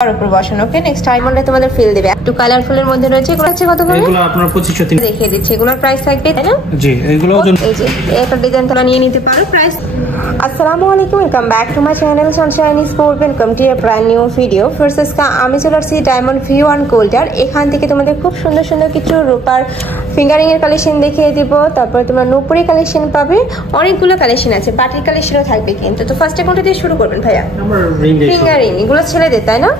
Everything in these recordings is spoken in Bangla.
আর উপর বসানো। ওকে, নেক্সট ডায়মন্ডে তোমাদের ফিল দেবে একটু কালারফুলের মধ্যে রয়েছে। এগুলো আছে কত করে? এগুলো আপনার 2500 দেখিয়ে দিচ্ছি। এগুলোর প্রাইস থাকবে, তাই না? জি, এগুলো ওজন এই যে এটা ডিজাইন তোমরা নিয়ে নিতে পারো। প্রাইস আসসালামু আলাইকুম, welcome back to my channel Sunshine sport. Welcome to A brand new video. First আমি চলে আসছি ডায়মন্ড ভিউ অ্যান্ড গোল্ডার। এখান থেকে তোমাদের খুব সুন্দর সুন্দর কিছু রূপার ফিঙ্গারিং এর কালেকশন দেখিয়ে দিব। তারপর তোমরা নুপুরি কালেকশন পাবে, অনেকগুলো কালেকশন আছে, পার্টির কালেকশনও থাকবে কিন্তু। তো ফার্স্টে কোনটা দিয়ে শুরু করবেন ভাইয়া? ফিঙ্গারিং। এগুলো ছেলেদের, তাই না?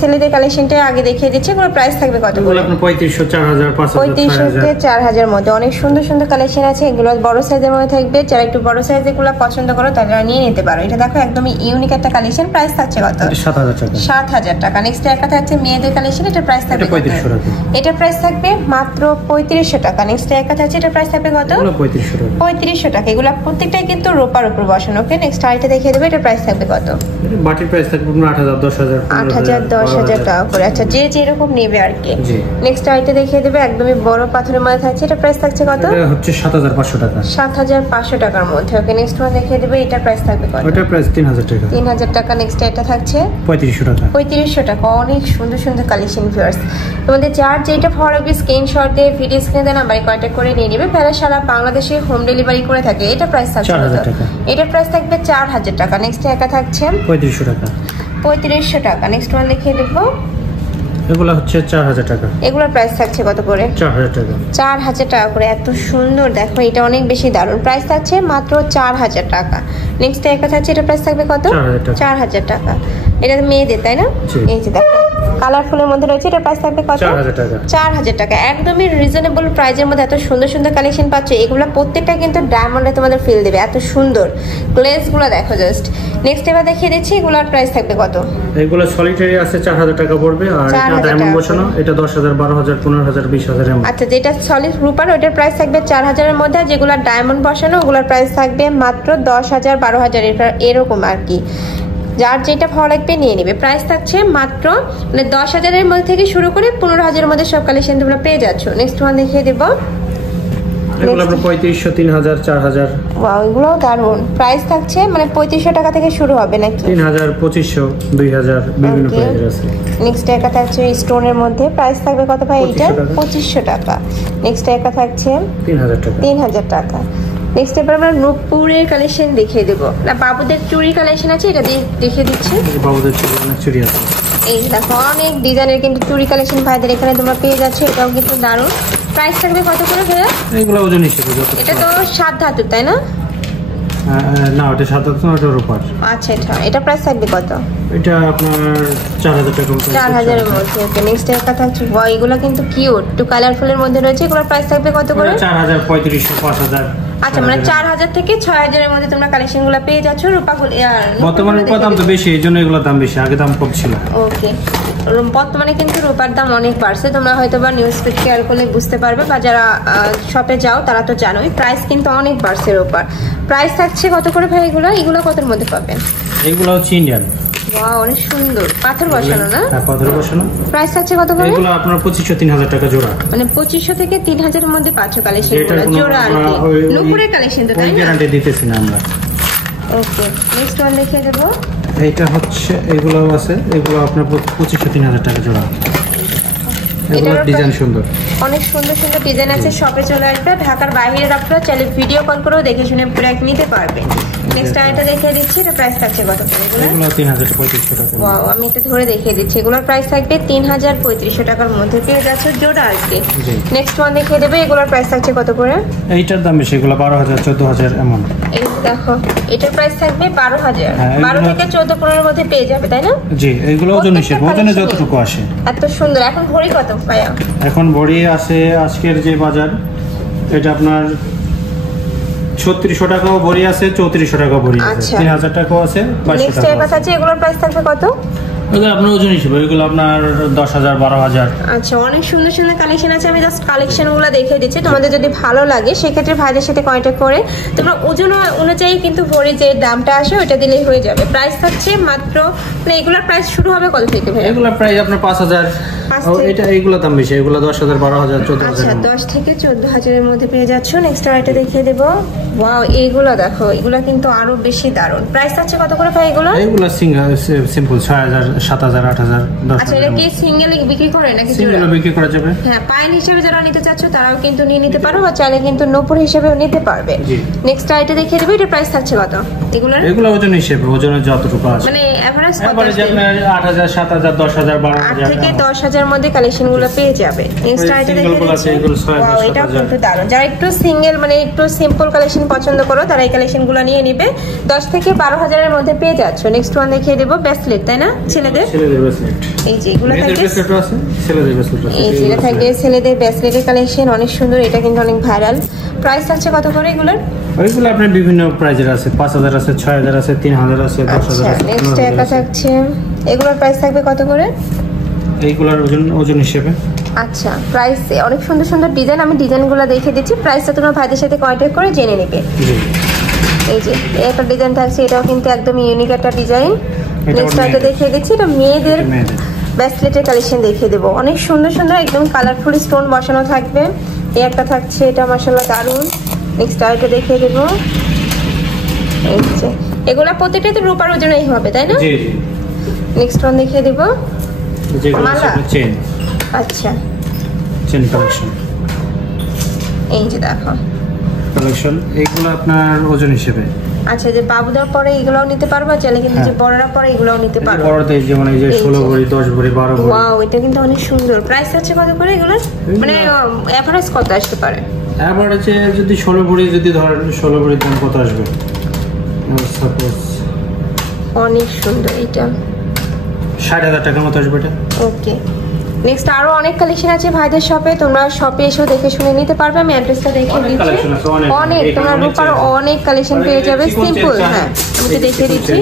ছেলেদের কালেকশনটা আগে দেখিয়ে দিচ্ছি। এগুলোর প্রাইস থাকবে কত করে? 3500, 4000, 3500 থেকে 4000 মধ্যে অনেক সুন্দর সুন্দর কালেকশন আছে। এগুলো বড় সাইজের মধ্যে থাকবে। যারা একটু বড় সাইজের গুলো পছন্দ করো তারা নিয়ে নিতে পারো। এটা দেখো একদমই ইউনিক একটা কালেকশন। প্রাইস থাকছে কত? 7000 টাকা। 7000 টাকা। নেক্সট একটা থাকছে মেয়েদের কালেকশন। এটা প্রাইস থাকবে 3500 টাকা। এটা প্রাইস থাকবে মাত্র 3500 টাকা। নেক্সট একটা থাকছে, এটা প্রাইস থাকবে কত? 3500 টাকা। 3500 টাকা। এগুলো প্রত্যেকটাই কিন্তু রূপার উপর বসানো। ওকে, নেক্সট আইটা দেখিয়ে দেব। এটা প্রাইস থাকবে কত? বাটির প্রাইস থাকবে 8000, 10000, 8000, 10000 টাকা করে। আচ্ছা, যে যেরকম নেবে আর কি। নেক্সট আইটা দেখিয়ে দেবে একদমই বড় পাথরের মধ্যে থাকছে। এটা প্রাইস থাকছে কত? এটা হচ্ছে 7500 টাকা। 7500 টাকার মধ্যে। ওকে, নেক্সট ওয়ান দেখিয়ে দেবে। এটা প্রাইস থাকবে কত? ওটা প্রাইস 3000 টাকা। 3000 টাকা। নেক্সট এটা থাকছে 3500 টাকা। 3500 টাকা। অনেক সুন্দর সুন্দর কালেকশন ভিউয়ার্স। তোমাদের যার যেটা ভালো লাগবে স্ক্রিনশট দিয়ে ভিডিও স্ক্রিনে দেওয়া নাম্বারে কন্টাক্ট করে নিয়ে নেবে। প্যারা সারা বাংলাদেশে হোম ডেলিভারি করে থাকে। এটা প্রাইস থাকছে 4000 টাকা। এটা প্রাইস থাকবে 4000 টাকা। নেক্সট একা থাকছে 3500 টাকা। 3500 টাকা। নেক্সট ওয়ান দেখিয়ে দেবো। এগুলো হচ্ছে 4000 টাকা। এগুলোর প্রাইস থাকছে কত করে? 4000 টাকা। 4000 টাকা করে। এত সুন্দর, দেখো এটা অনেক বেশি দারুণ। প্রাইস থাকছে মাত্র 4000 টাকা। নেক্সট একটা থাকছে, এটা প্রাইস থাকবে কত? 4000 টাকা। এটা মেয়েদের, তাই না? এই যে দেখো কালারফুলের মধ্যে রয়েছে। এটা প্রাইস থাকবে কত? 4000 টাকা। 4000 টাকা। একদমই রিজনেবল প্রাইজের মধ্যে এত সুন্দর সুন্দর কালেকশন পাচ্ছ। এগুলো প্রত্যেকটা কিন্তু ডায়মন্ডে তোমাদের ফিল দেবে। এত সুন্দর গ্লেজগুলো দেখো জাস্ট। নেক্সট এবার দেখিয়ে দিচ্ছি এগুলোর প্রাইস থাকবে কত? এগুলো সলিটারি আছে 4000 টাকা পড়বে। আর এটা ডায়মন্ড বসানো, এটা 10000, 12000, 15000, 20000 এমন। আচ্ছা, যেটা সলিড রূপার ওটার প্রাইস থাকবে 4000 এর মধ্যে। যেগুলো ডায়মন্ড বসানো ওগুলোর প্রাইস থাকবে মাত্র 10000, 12000 এরকম আর কি। যার যেটা ভালো লাগবে নিয়ে নেবে। প্রাইস থাকছে মাত্র মানে 10000 এর মধ্যে থেকে শুরু করে 15000 এর মধ্যে সব কালেকশন তোমরা পেয়ে যাচ্ছ। নেক্সট ওয়ান দেখিয়ে দেব। এগুলো আপনার 3500, 3000, 4000। ওয়াও, এগুলোও দারুণ। প্রাইস থাকছে মানে 3500 টাকা থেকে শুরু হবে নাকি? 3000, 2500, 2000 বিভিন্ন প্রাইস আছে। নেক্সট একটা থাকছে স্টোনের মধ্যে। প্রাইস থাকবে কত ভাই এটা? 2500 টাকা। নেক্সট একটা থাকছে 3000 টাকা। 3000 টাকা। নেক্সট এবার আমরা নূপুরের কালেকশন দেখিয়ে দেবো। না, বাবুদের চুড়ি কালেকশন আছে, এটা দিয়ে দেখিয়ে দিচ্ছি। বাবুদের চুড়ি, অনেক চুড়ি আছে। এই দেখো অনেক ডিজাইনের কিন্তু চুড়ি কালেকশন ভাইদের এখানে তোমরা পেয়ে যাচ্ছ। এটাও কিন্তু দারুণ। প্রাইস থাকবে কত করে ভাইয়া? এগুলো ওজন হিসেবে। এটা তো 7 ধাতুর, তাই না? না, ওটা 7 ধাতুর না, ওটা রূপার। আচ্ছা, এটা প্রাইস থাকবে কত? এটা আপনার 4000 টাকা। 4000 এর মধ্যে। ওকে, নেক্সট একটা থাকছে এগুলো কিন্তু কিউট, একটু কালারফুলের মধ্যে রয়েছে। এগুলোর প্রাইস থাকবে কত করে? 4000, 3500, 5000। আচ্ছা, মানে 4000 থেকে 6000 এর মধ্যে তোমরা কালেকশনগুলো পেয়ে যাচ্ছ। রূপাগুলো বর্তমানে দাম তো বেশি, এইজন্য এগুলোর দাম বেশি। আগে দাম কম ছিল। ওকে, বর্তমানে কিন্তু রূপার দাম অনেক বাড়ছে। তোমরা হয়তো বা নিউজ পেজ শেয়ার করলে বুঝতে পারবে, বা যারা শপে যাও তারা তো জানোই প্রাইস কিন্তু অনেক বাড়ছে রূপার। প্রাইস থাকছে কত করে ভাই এগুলো কতর মধ্যে পাবেন? এগুলো হচ্ছে ইন্ডিয়ান। ওয়াও, অনেক সুন্দর। পাথর বসানো না? হ্যাঁ, পাথর বসানো। প্রাইস থাকছে কত করে? এগুলো আপনার 2500, 3000 টাকা জোড়া। মানে 2500 থেকে 3000 এর মধ্যে পাচ্ছ কালেকশন জোড়া আর কি। নূপুরের কালেকশন তো, তাই না? গ্যারান্টি দিতেছি না আমরা। ওকে, নেক্সট ওয়ান দেখিয়ে দেব। এইটা হচ্ছে, এগুলো আছে, এগুলো আপনার 2500, 3000 টাকা জোড়া। এগুলো ডিজাইন সুন্দর, অনেক সুন্দর সুন্দর ডিজাইন আছে। শপে চলে আসবে। ঢাকার বাইরে আপনারা চাইলে ভিডিও কল করেও দেখে শুনে প্রাইস নিতে পারবে। নেক্সট আইটা দেখিয়ে দিচ্ছি। এটা প্রাইস থাকছে কত করে? এগুলো 3500 টাকা। ওয়াও, আমি এটা ধরে দেখিয়ে দিচ্ছি। এগুলোর প্রাইস থাকবে 3500 টাকার মধ্যে পেয়ে যাচ্ছে জোড়া আর কি। নেক্সট ওয়ান দেখিয়ে দেবে। এগুলোর প্রাইস থাকছে কত করে? এইটার দাম বেশি, এগুলো 12000, 14000 এমন। এই দেখো, এটার প্রাইস থাকবে 12000। 12 থেকে 14-15 এর মধ্যে পেয়ে যাবে, তাই না? জি, এগুলো ওজন হিসেবে, ওজনে যতটুকু আসে। এত সুন্দর। এখন ভরি কত ভাইয়া? এখন ভরি আছে আজকের যে বাজার, এটা আপনার 3600 টাকাও ভরি আছে, 3400 টাকাও ভরি আছে, 3000 টাকাও আছে, 2200 নেক্সট টাকা এর কথা আছে। এগুলোর প্রাইস থাকবে কত? এগুলো আপনার ওজন হিসেবে, এগুলো আপনার 10000, 12000। আচ্ছা, অনেক সুন্দর সুন্দর কালেকশন আছে। আমি জাস্ট কালেকশনগুলো দেখিয়ে দিচ্ছি। তোমাদের যদি ভালো লাগে সেক্ষেত্রে ভাইদের সাথে কন্ট্যাক্ট করে তোমরা ওজন অনুযায়ী কিন্তু ভরি যে দামটা আসে ওটা দিলেই হয়ে যাবে। প্রাইস থাকছে মাত্র, মানে এগুলোর প্রাইস শুরু হবে কত থেকে ভাই? এগুলোর প্রাইস আপনার 5000। এটা এইগুলো দাম বেশি, এগুলো 10000, 12000, 14000। আচ্ছা, 10 থেকে 14000 এর মধ্যে পেয়ে যাচ্ছ। নেক্সট আইটা দেখিয়ে দেব। ওয়াও, এইগুলো দেখো, এগুলো কিন্তু আরো বেশি দারুণ। প্রাইস আছে কত করে ভাই এগুলো? এগুলো সিম্পল 6000, 7,000 8,000 10,000। আচ্ছা এটা কি সিঙ্গেল বিক্রি করে নাকি জোড়া? সিঙ্গেল বিক্রি করা যাবে। হ্যাঁ পাইন হিসেবে যারা নিতে চাচ্ছ তারাও কিন্তু নিয়ে নিতে পারো, বা চাইলে কিন্তু নূপুর হিসেবেও নিতে পারবে। নেক্সট আইটা দেখিয়ে দেবো, এটা প্রাইস থাকছে কত এগুলো ওজন হিসেবে, ওজনের যতটুকু আছে মানে এভারেজ কত? এভারেজ আপনার 8,000 7,000 10,000 8 12,000 থেকে 10,000 মধ্যে কালেকশনগুলো পেয়ে যাবে। নেক্সট আইটা দেখিয়ে দিচ্ছি, ওয়াও এটা কিন্তু দারুণ। যারা একটু সিঙ্গেল মানে একটু সিম্পল কালেকশন পছন্দ করো তারা এই কালেকশনগুলো নিয়ে নিবে, 10 থেকে 12,000 এর মধ্যে পেয়ে যাচ্ছ। নেক্সট ওয়ান দেখিয়ে দেবো ব্রেসলেট, তাই না ছেলেদের? ব্রেসলেট এই যে এগুলো থাকে, ব্রেসলেটও আছে, ছেলেদের ব্রেসলেট আছে। এই যে থাকে ছেলেদের ব্রেসলেটের কালেকশন, অনেক সুন্দর, এটা কিন্তু অনেক ভাইরাল। প্রাইস থাকছে কত করে এগুলোর? ওইগুলো আপনার বিভিন্ন প্রাইজের আছে, 5,000 আছে, 6,000 আছে, 3,000 আছে, 10,000 আছে। নেক্সট একটা থাকছে, এগুলোর প্রাইস থাকবে কত করে? এইগুলোর ওজন হিসেবে। আচ্ছা প্রাইস অনেক সুন্দর সুন্দর ডিজাইন, আমি ডিজাইনগুলো দেখে দিচ্ছি, প্রাইসটা তোমরা ভাইদের সাথে কন্ট্যাক্ট করে জেনে নেবে। এই যে একটা ডিজাইন থাকছে, এটাও কিন্তু একদম ইউনিক একটা ডিজাইন। নেক্সট একটা দেখিয়ে দিচ্ছি, এটা মেয়েদের ব্রেসলেটের কালেকশন দেখিয়ে দেবো, অনেক সুন্দর সুন্দর একদম কালারফুল স্টোন বসানো থাকবে। এই একটা থাকছে, এটা মাশাআল্লাহ দারুণ। নেক্সট আরেকটা দেখিয়ে দেবো, এই যে এগুলা প্রত্যেকটাতে রূপার ওজনেই হবে, তাই না? জি জি। নেক্সট ওয়ান দেখিয়ে দেবো, মালা, চেন। আচ্ছা চেন কালেকশন, এই যে দেখো কালেকশন, এইগুলো আপনার ওজন হিসেবে। আচ্ছা যে বাবুদার পরে এগুলোও নিতে পারবা, চাইলে কিন্তু যে বড়রা পরে এগুলোও নিতে পারবা। বড়দের যেমন এই যে 16 ভরি 10 ভরি 12 ভরি। ওয়াও এটা কিন্তু অনেক সুন্দর। প্রাইস আছে কত করে এগুলোর? মানে এভারেজ কত আসতে পারে? এভারেজে যদি 16 ভরি যদি ধরেন, 16 ভরির দাম কত আসবে? সাপোজ অনেক সুন্দর, এটা 60,000 টাকার মতো আসবে এটা। ওকে নেক্সট আরো অনেক কালেকশন আছে ভাইদের শপে, তোমরা শপে এসেও দেখে শুনে নিতে পারবে। আমি অ্যাড্রেসটা দেখিয়ে দিচ্ছি, অনেক তোমরা রূপার অনেক কালেকশন পেয়ে যাবে। সিম্পল, হ্যাঁ আমি তো দেখিয়ে দিচ্ছি।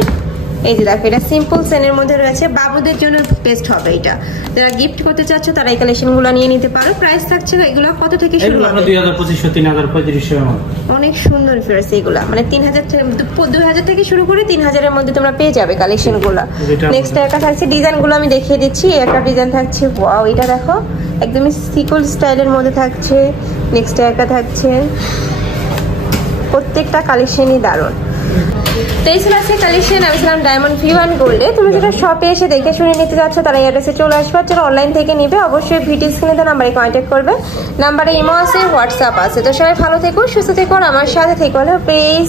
এই যে দেখো এটা সিম্পল সেনের মধ্যে রয়েছে, বাবুদের জন্য বেস্ট হবে এটা, যারা গিফট করতে চাচ্ছ তারা এই কালেকশনগুলো নিয়ে নিতে পারো। প্রাইস থাকছে এগুলো কত থেকে শুরু হবে? 2,2500 3,000 3500 এর মধ্যে। অনেক সুন্দর ফিয়ার্স এগুলা, মানে 3,000 থেকে 2,000 থেকে শুরু করে 3,000 এর মধ্যে তোমরা পেয়ে যাবে কালেকশনগুলো। নেক্সট একটা থাকছে, ডিজাইনগুলো আমি দেখিয়ে দিচ্ছি। একটা ডিজাইন থাকছে, ওয়াও এটা দেখো একদমই সিকল স্টাইলের মধ্যে থাকছে। নেক্সট একটা থাকছে, প্রত্যেকটা কালেকশনই দারুণ। তেইশে আছে কালেকশন, আমি ছিলাম ডায়মন্ড ভিউ1 গোল্ডে। তুমি যেটা শপে এসে দেখে শুনে নিতে যাচ্ছ তারা এই অ্যাড্রেসে চলে আসবে, যারা অনলাইন থেকে নিবে অবশ্যই ভিডিও স্ক্রিনে দেওয়া নাম্বারে কন্ট্যাক্ট করবে। নাম্বারে ইমো আছে, হোয়াটসঅ্যাপ আছে। তো সবাই ভালো থেকো, সুস্থ থেকো, আর আমার সাথে থেকো, প্লিজ।